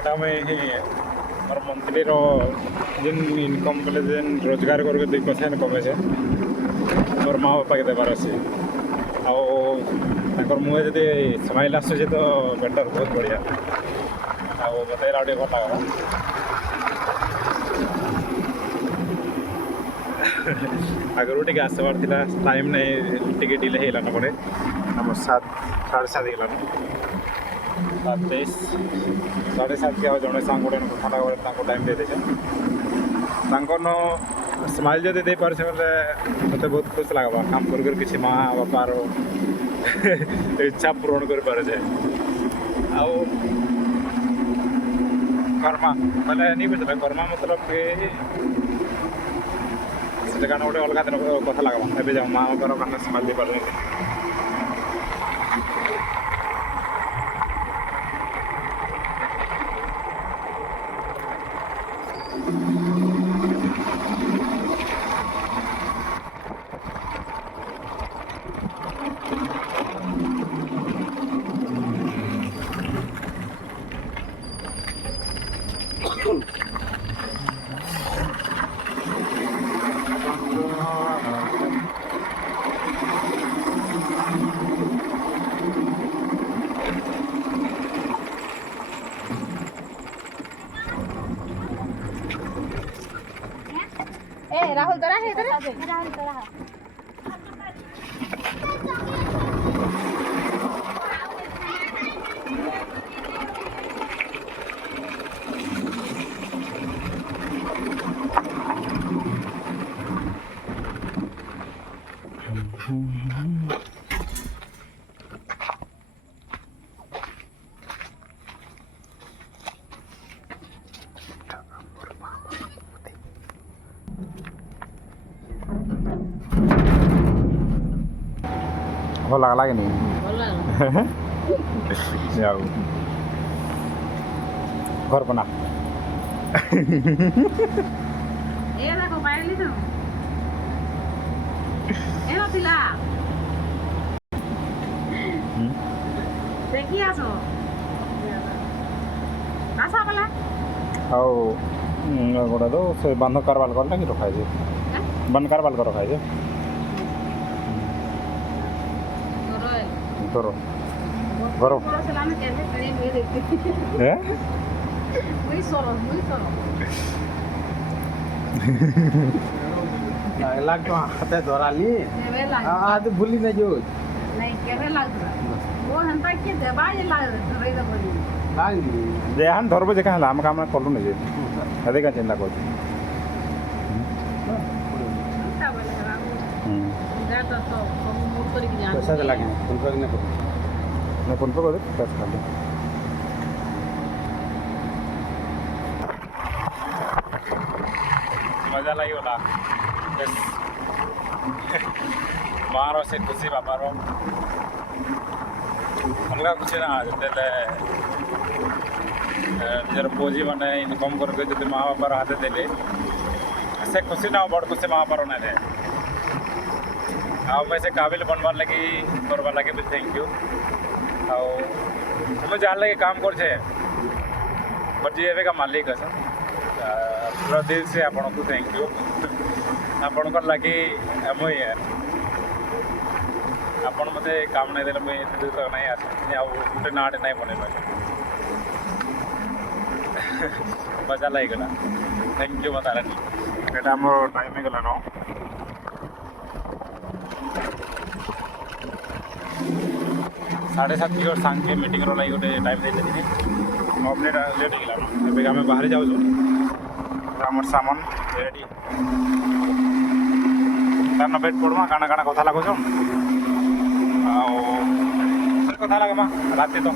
ଏଇଟା ମୁଇଁ ମୋର ମନ୍ଥଲିର ଯେନ୍ ଇନକମ୍ କଲେ ଯେନ୍ ରୋଜଗାର କରିକି 2% କମେছে ମୋର ମା ବାପାକେ ଦେବାର ଅଛି ଆଉ ତାଙ୍କର ମୁହଁ ଯଦି ସ୍ମାଇଲ୍ ଆସୁଛି ତ ବେଟର୍ ବହୁତ ବଢ଼ିଆ ଆଉ ମୋତେ ଏଇଟା ଟିକେ ଭଲ ଲାଗିଲା ଆଗରୁ ଟିକେ ଆସିବାର ଥିଲା ଟାଇମ୍ ନାହିଁ ଟିକେ ଡିଲେ ହେଇଗଲାନ ପରେ ଆମର 7:30 ହେଇଗଲାନ 7:23 7:30 ଆଉ ଜଣେ ସାଙ୍ଗ ଗୋଟେ କଥା ଲାଗେ ତାଙ୍କୁ ଟାଇମ୍ ଦେଇଦେଇଛେ ତାଙ୍କନ ସ୍ମାଇଲ୍ ଯଦି ଦେଇପାରୁଛେ ବୋଲେ ମୋତେ ବହୁତ ଖୁସି ଲାଗ୍ବା କାମ କରି କିଛି ମା ବାପାର ଇଚ୍ଛା ପୂରଣ କରିପାରୁଛେ ଆଉ କର୍ମା ବୋଲେ ନି ବୁଝିଲେ କର୍ମା ମତଲବ କି ସେଟା କାରଣ ଗୋଟେ ଅଲଗା ଦିନ କଥା ଲାଗ୍ବା ଏବେ ଯାଉ ମା ବାପାର କାରଣ ସ୍ମାଇଲ୍ ଦେଇପାରୁଛନ୍ତି राहुल तोरा है इधर राहुल तोरा है ଭଲ ଲାଗଲା କି ନାହିଁ ଯାଉ ଘର ବନା ए देखो पाइली तो ए नथिला देखी आसो आसा वाला ଆଉ ଗୋଟା ତ ସେ ବନ୍ଧ କାରବାଲ କଲା କି ରଖାଇଛେ ବନ୍ଦ କାରବାଲ କର ରଖାଇଛେ ତୋର ଘର सलाम कैसे करे हुए देखते ଏ मुई सोरो लाग तो हाथे धराली देवे लाग आज भूली नहीं जो नहीं केवे लाग वो हंता के देबा जे लाग रही तो बोली लाग ଯେ ହାନ୍ ଧରବ ଯେ କାହିଁ ଆମ କାମ କଲୁ ନାହିଁ ଯେ ହେଲେ କାଁ ଚିନ୍ତା କରୁଛୁ हंता बोले राम जा तो मूड करी के जान पैसा लगे फोन कर नहीं करो मैं फोन पे कर दे पैसा कर दे मजा ଲାଗିଗଲା ମାଆର ସେ ଖୁସି ବାପାର ଅଲଗା କିଛି ନା ଯେତେବେଳେ ନିଜର ପୁଅଝି ମାନେ ଇନକମ୍ କରିକି ଯଦି ମା ବାପାର ହାତେ ଦେଲେ ସେ ଖୁସି ନା ବଡ଼ ଖୁସି ମା ବାପାର ନାଇଁ ଥାଏ ଆଉ ମୁଁ ସେ କାବିଲ ବନବାର୍ ଲାଗି କରବାର୍ ଲାଗି ବି ଥ୍ୟାଙ୍କ ୟୁ ଆଉ ମୁଁ ଯାହାର ଲାଗି କାମ କରୁଛେ ବଟ୍ ଯିଏ ଏବେକା ମାଲିକ ଅଛନ୍ ପୁରା ଦିଲ୍ ସେ ଆପଣଙ୍କୁ ଥ୍ୟାଙ୍କ ୟୁ ଆପଣଙ୍କର ଲାଗି ମୁଇଁ ଆପଣ ମୋତେ କାମ ନାଇଁ ଦେଲେ ମୁଇଁ ଏତେ ଦୂର ନାଇଁ ଆସିନି ଆଉ ଗୋଟେ ନାଁଟେ ନାଇଁ ବନେଇ ପାରେ ମଜା ଲାଗିଗଲା ଥ୍ୟାଙ୍କ ୟୁ ମୋତେ ଆରାନି ଏଇଟା ଆମର ଟାଇମ୍ ହେଇଗଲାନ 7:30 की सांग के मीटिंग रो लागी गोटे टाइम देते थी मो अपने लेट हो गला एबे हमें बाहर जाऊ हमर सामान रेडी तार वेट पड़वा काना काना कथा लागो छ आओ कथा लागमा राते तो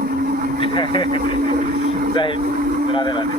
जय राधे राधे